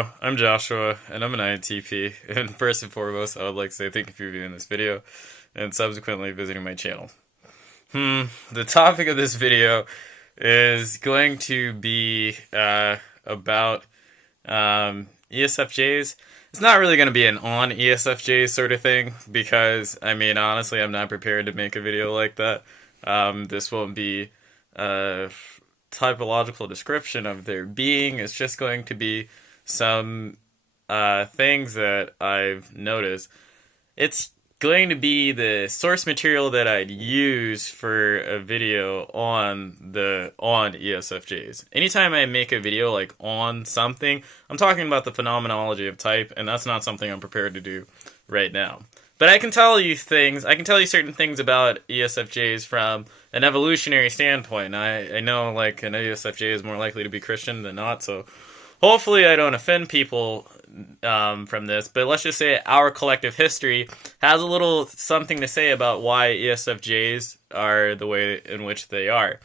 Hello, I'm Joshua, and I'm an INTP. And first and foremost, I would like to say thank you for viewing this video, and subsequently visiting my channel. The topic of this video is going to be about ESFJs. It's not really going to be an on ESFJ sort of thing, because, I mean, honestly, I'm not prepared to make a video like that. This won't be a typological description of their being. It's just going to be some things that I've noticed. It's going to be the source material that I'd use for a video on ESFJs. Anytime I make a video like on something, I'm talking about the phenomenology of type, and that's not something I'm prepared to do right now. But I can tell you certain things about ESFJs from an evolutionary standpoint. I know like an ESFJ is more likely to be Christian than not, so hopefully I don't offend people from this, but let's just say our collective history has a little something to say about why ESFJs are the way in which they are.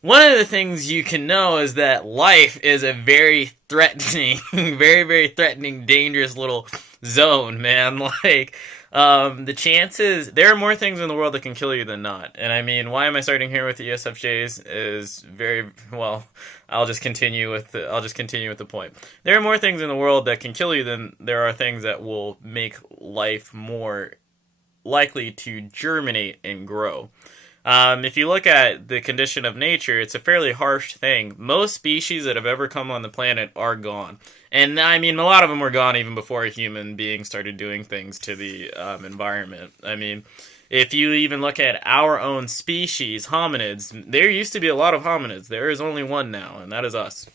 One of the things you can know is that life is a very threatening, very threatening, dangerous little zone, man. Like, the chances, there are more things in the world that can kill you than not. And I mean, why am I starting here with the ESFJs is very, well, I'll just continue with the point. There are more things in the world that can kill you than there are things that will make life more likely to germinate and grow. If you look at the condition of nature, it's a fairly harsh thing. Most species that have ever come on the planet are gone. And I mean, a lot of them were gone even before a human being started doing things to the environment. I mean, if you even look at our own species, hominids, there used to be a lot of hominids. There is only one now, and that is us.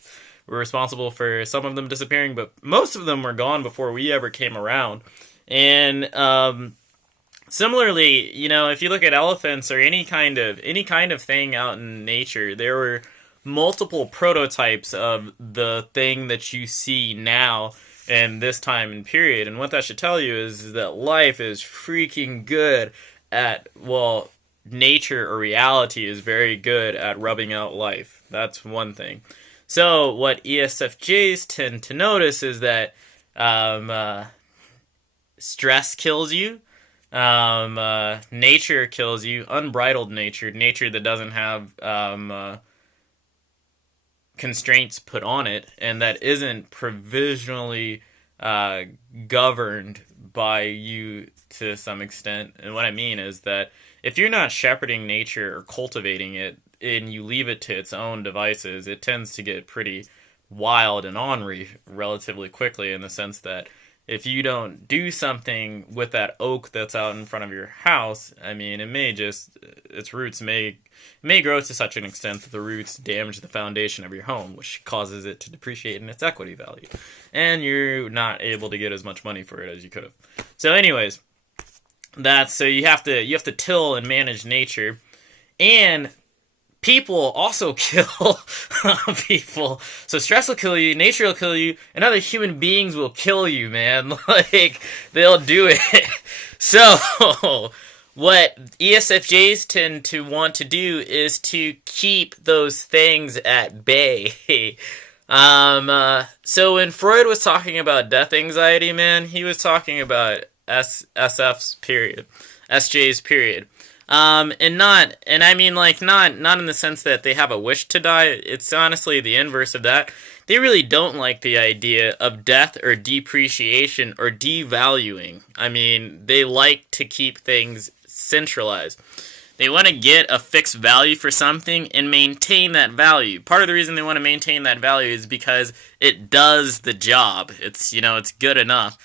We're responsible for some of them disappearing, but most of them were gone before we ever came around. And similarly, you know, if you look at elephants or any kind of thing out in nature, there were multiple prototypes of the thing that you see now in this time and period. And what that should tell you is that life is freaking good at, well, nature or reality is very good at rubbing out life. That's one thing. So what ESFJs tend to notice is that stress kills you. Nature kills you, unbridled nature that doesn't have constraints put on it, and that isn't provisionally governed by you to some extent. And what I mean is that if you're not shepherding nature or cultivating it, and you leave it to its own devices, it tends to get pretty wild and ornery relatively quickly, in the sense that if you don't do something with that oak that's out in front of your house, I mean, its roots may grow to such an extent that the roots damage the foundation of your home, which causes it to depreciate in its equity value. And you're not able to get as much money for it as you could have. So anyways, so you have to till and manage nature. And people also kill people. So stress will kill you, nature will kill you, and other human beings will kill you, man. Like, they'll do it. So, what ESFJs tend to want to do is to keep those things at bay. So when Freud was talking about death anxiety, man, he was talking about SF's period. SJ's period. And I mean, like, not in the sense that they have a wish to die. It's honestly the inverse of that. They really don't like the idea of death or depreciation or devaluing. I mean, they like to keep things centralized. They want to get a fixed value for something and maintain that value. Part of the reason they want to maintain that value is because it does the job. It's good enough.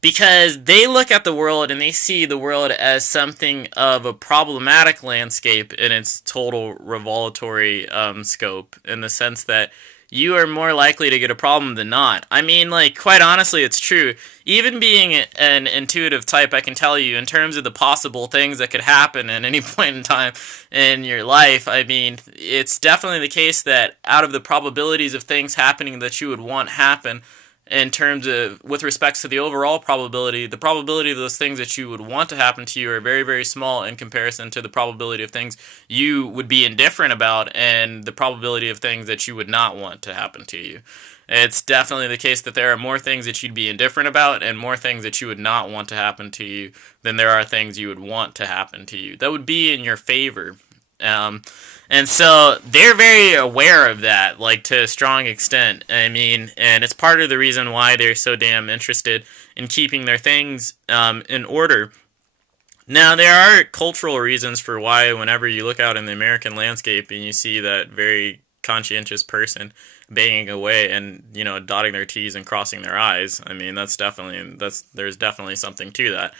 Because they look at the world and they see the world as something of a problematic landscape in its total revelatory scope, in the sense that you are more likely to get a problem than not. I mean, like, quite honestly, it's true. Even being an intuitive type, I can tell you, in terms of the possible things that could happen at any point in time in your life, I mean, it's definitely the case that out of the probabilities of things happening that you would want happen, in terms of, with respects to the overall probability, the probability of those things that you would want to happen to you are very, very small in comparison to the probability of things you would be indifferent about and the probability of things that you would not want to happen to you. It's definitely the case that there are more things that you'd be indifferent about and more things that you would not want to happen to you than there are things you would want to happen to you. That would be in your favor. Um, and so they're very aware of that, like to a strong extent. I mean, and it's part of the reason why they're so damn interested in keeping their things in order. Now, there are cultural reasons for why, whenever you look out in the American landscape and you see that very conscientious person banging away and, you know, dotting their T's and crossing their I's. I mean, there's definitely something to that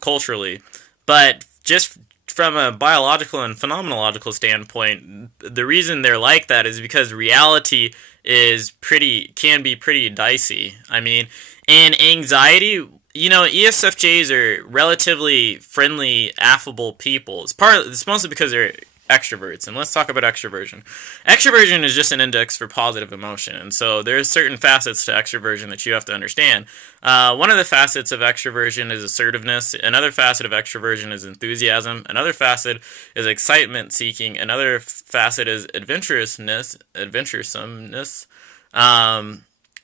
culturally. But just from a biological and phenomenological standpoint, the reason they're like that is because reality can be pretty dicey. I mean, in anxiety, you know, ESFJs are relatively friendly, affable people. It's mostly because they're extroverts, and let's talk about extroversion. Extroversion is just an index for positive emotion, and so there's certain facets to extroversion that you have to understand. One of the facets of extroversion is assertiveness. Another facet of extroversion is enthusiasm. Another facet is excitement seeking. Another facet is adventurousness.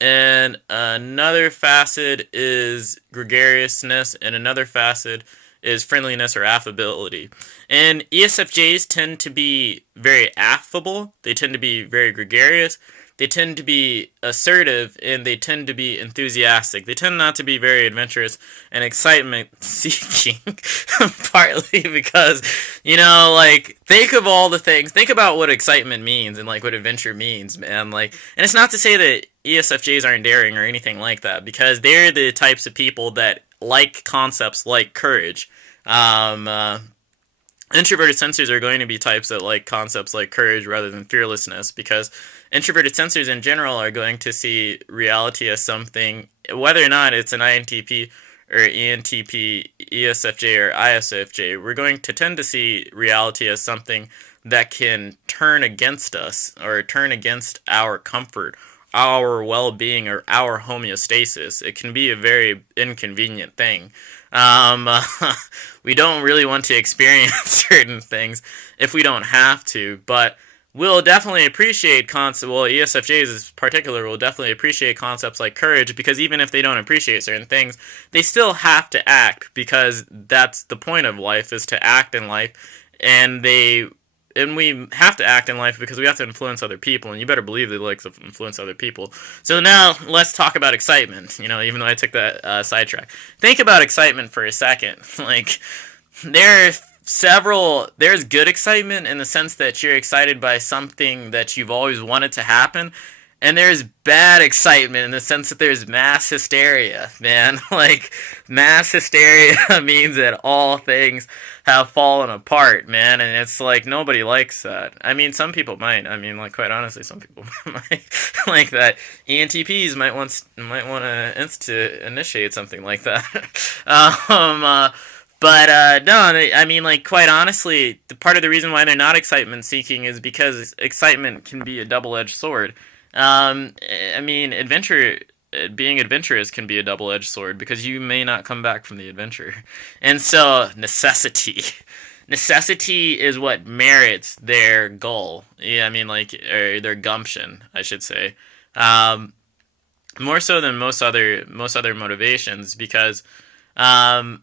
And another facet is gregariousness, and another facet is friendliness or affability. And ESFJs tend to be very affable, they tend to be very gregarious, they tend to be assertive, and they tend to be enthusiastic. They tend not to be very adventurous and excitement seeking, partly because, you know, like, think of all the things, think about what excitement means and, like, what adventure means, man. Like, and it's not to say that ESFJs aren't daring or anything like that, because they're the types of people that like concepts like courage. Introverted sensors are going to be types that like concepts like courage rather than fearlessness, because introverted sensors in general are going to see reality as something, whether or not it's an INTP or ENTP, ESFJ or ISFJ, we're going to tend to see reality as something that can turn against us or turn against our comfort, our well-being, or our homeostasis. It can be a very inconvenient thing. We don't really want to experience certain things if we don't have to, but we'll definitely appreciate ESFJs in particular will definitely appreciate concepts like courage, because even if they don't appreciate certain things, they still have to act, because that's the point of life, is to act in life, and we have to act in life because we have to influence other people, and you better believe they like to influence other people. So now let's talk about excitement. You know, even though I took that sidetrack, think about excitement for a second. Like, there's good excitement in the sense that you're excited by something that you've always wanted to happen. And there's bad excitement in the sense that there's mass hysteria, man. Like, mass hysteria means that all things have fallen apart, man. And it's like, nobody likes that. I mean, some people might. I mean, like, quite honestly, some people might like that. ENTPs might want to initiate something like that. No, I mean, like, quite honestly, part of the reason why they're not excitement seeking is because excitement can be a double-edged sword. I mean, being adventurous can be a double-edged sword, because you may not come back from the adventure. And so, necessity is what merits their goal. Yeah, I mean, like, or their gumption, I should say. More so than most other motivations, because, the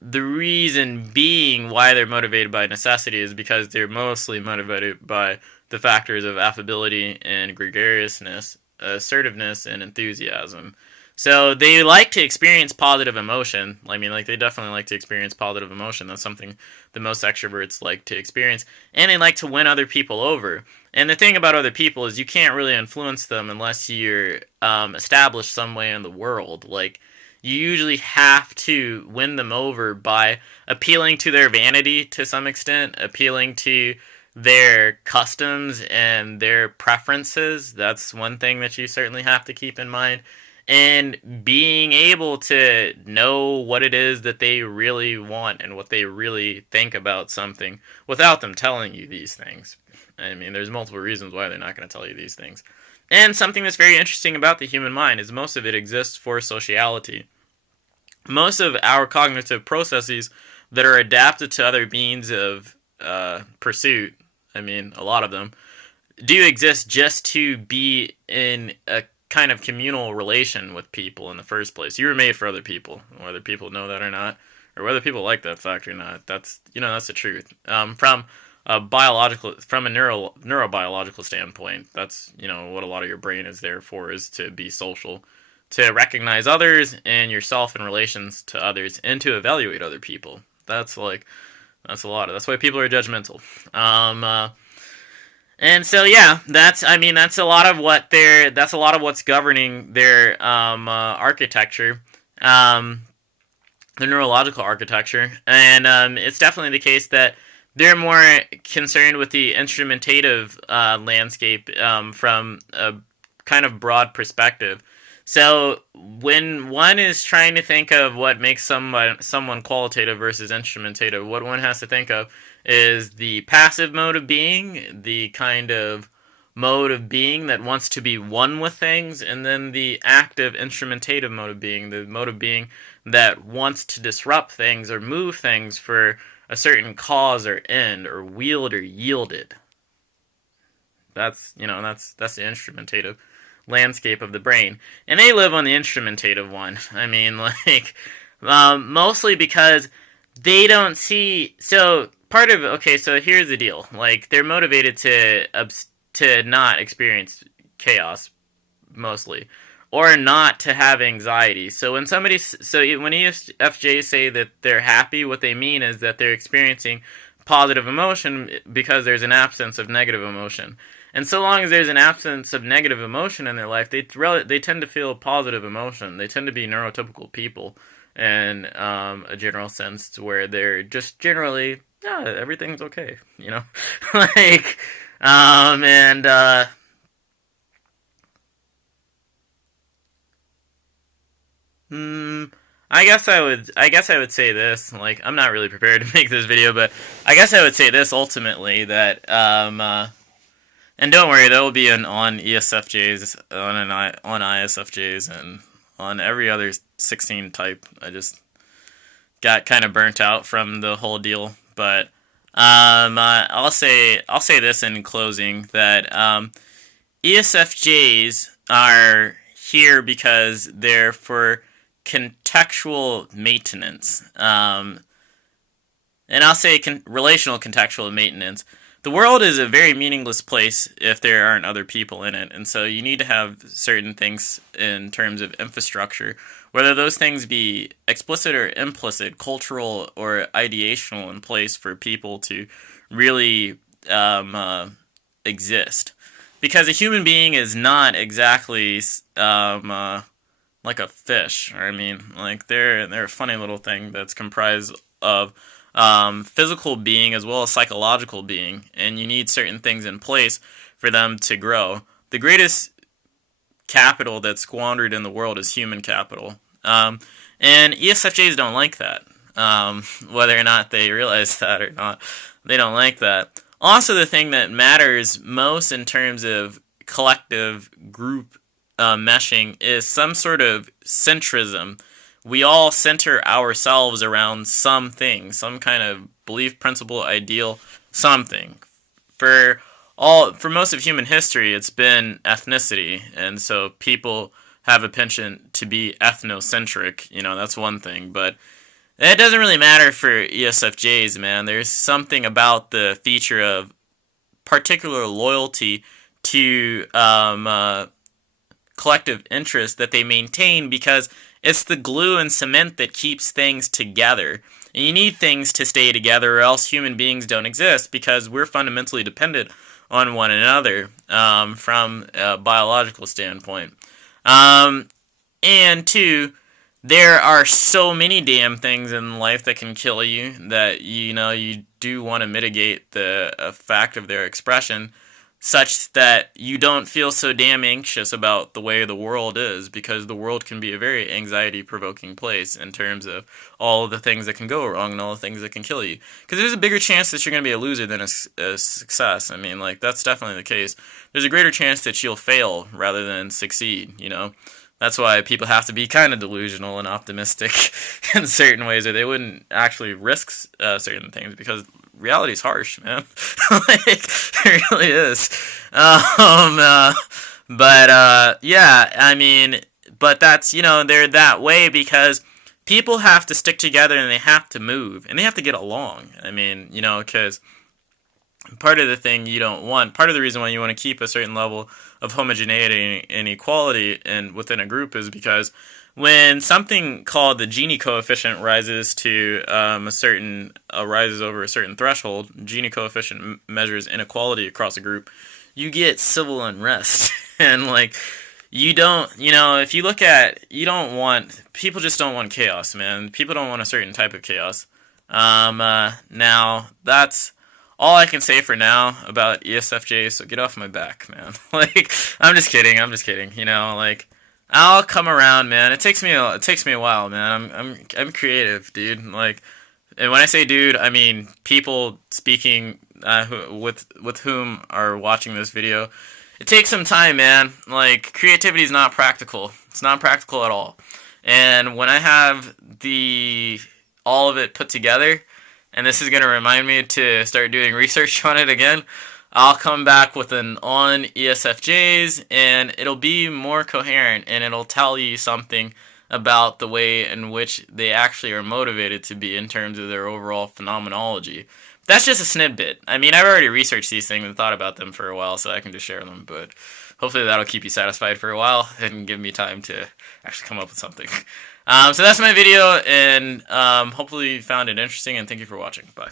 reason being why they're motivated by necessity is because they're mostly motivated by the factors of affability and gregariousness, assertiveness, and enthusiasm. So they like to experience positive emotion. I mean, like, they definitely like to experience positive emotion. That's something that most extroverts like to experience. And they like to win other people over. And the thing about other people is you can't really influence them unless you're established some way in the world. Like, you usually have to win them over by appealing to their vanity to some extent, appealing to their customs and their preferences. That's one thing that you certainly have to keep in mind. And being able to know what it is that they really want and what they really think about something without them telling you these things. I mean, there's multiple reasons why they're not going to tell you these things. And something that's very interesting about the human mind is most of it exists for sociality. Most of our cognitive processes that are adapted to other means of pursuit, I mean, a lot of them, do exist just to be in a kind of communal relation with people in the first place. You were made for other people, whether people know that or not, or whether people like that fact or not. That's that's the truth. From a neurobiological standpoint, that's what a lot of your brain is there for, is to be social, to recognize others and yourself in relations to others, and to evaluate other people. That's that's why people are judgmental. And so yeah, that's a lot of what's governing their architecture, the neurological architecture, and it's definitely the case that they're more concerned with the instrumentative landscape from a kind of broad perspective. So when one is trying to think of what makes someone qualitative versus instrumentative, what one has to think of is the passive mode of being, the kind of mode of being that wants to be one with things, and then the active instrumentative mode of being, the mode of being that wants to disrupt things or move things for a certain cause or end, or wield or yield it. That's that's the instrumentative landscape of the brain, and they live on the instrumentative one. I mean, mostly because they don't see. So so here's the deal. Like, they're motivated to not experience chaos, mostly, or not to have anxiety. So when ESFJs say that they're happy, what they mean is that they're experiencing positive emotion because there's an absence of negative emotion. And so long as there's an absence of negative emotion in their life, they tend to feel positive emotion. They tend to be neurotypical people in a general sense, where they're just generally, everything's okay, like, and I guess I would say this. Like, I'm not really prepared to make this video, but I guess I would say this ultimately, that and don't worry, there will be on ESFJs, on ISFJs, and on every other 16 type. I just got kind of burnt out from the whole deal, but I'll say this in closing, that ESFJs are here because they're for contextual maintenance, and I'll say relational contextual maintenance. The world is a very meaningless place if there aren't other people in it, and so you need to have certain things in terms of infrastructure, whether those things be explicit or implicit, cultural or ideational, in place for people to really exist. Because a human being is not exactly like a fish. I mean, like, they're a funny little thing that's comprised of physical being as well as psychological being, and you need certain things in place for them to grow. The greatest capital that's squandered in the world is human capital, and ESFJs don't like that. Whether or not they realize that or not, they don't like that. Also, the thing that matters most in terms of collective group meshing is some sort of centrism. We all center ourselves around something, some kind of belief, principle, ideal, something. For most of human history, it's been ethnicity, and so people have a penchant to be ethnocentric. That's one thing, but it doesn't really matter for ESFJs, man. There's something about the feature of particular loyalty to collective interest that they maintain, because it's the glue and cement that keeps things together. And you need things to stay together, or else human beings don't exist, because we're fundamentally dependent on one another from a biological standpoint. And two, there are so many damn things in life that can kill you that you do want to mitigate the effect of their expression. such that you don't feel so damn anxious about the way the world is, because the world can be a very anxiety-provoking place in terms of all of the things that can go wrong and all the things that can kill you. Because there's a bigger chance that you're going to be a loser than a success. I mean, like, that's definitely the case. There's a greater chance that you'll fail rather than succeed, you know? That's why people have to be kind of delusional and optimistic in certain ways, or they wouldn't actually risk certain things, because reality's harsh, man. Like, it really is. Yeah, I mean, but that's, you know, they're that way because people have to stick together and they have to move and they have to get along. I mean, you know, because part of the thing you don't want, part of the reason why you want to keep a certain level of homogeneity and equality within a group is because when something called the Gini coefficient rises to rises over a certain threshold, Gini coefficient measures inequality across a group, you get civil unrest. And like, you don't, you know, if you look at, people just don't want chaos, man. People don't want a certain type of chaos. Now, that's all I can say for now about ESFJ, so get off my back, man. Like, I'm just kidding, you know, like, I'll come around, man. It takes me a while, man. I'm creative, dude. Like, and when I say dude, I mean people speaking with whom are watching this video. It takes some time, man. Like, creativity is not practical. It's not practical at all. And when I have all of it put together, and this is going to remind me to start doing research on it again, I'll come back with an on ESFJs, and it'll be more coherent, and it'll tell you something about the way in which they actually are motivated to be in terms of their overall phenomenology. That's just a snippet. I mean, I've already researched these things and thought about them for a while, so I can just share them, but hopefully that'll keep you satisfied for a while and give me time to actually come up with something. So that's my video, and hopefully you found it interesting, and thank you for watching. Bye.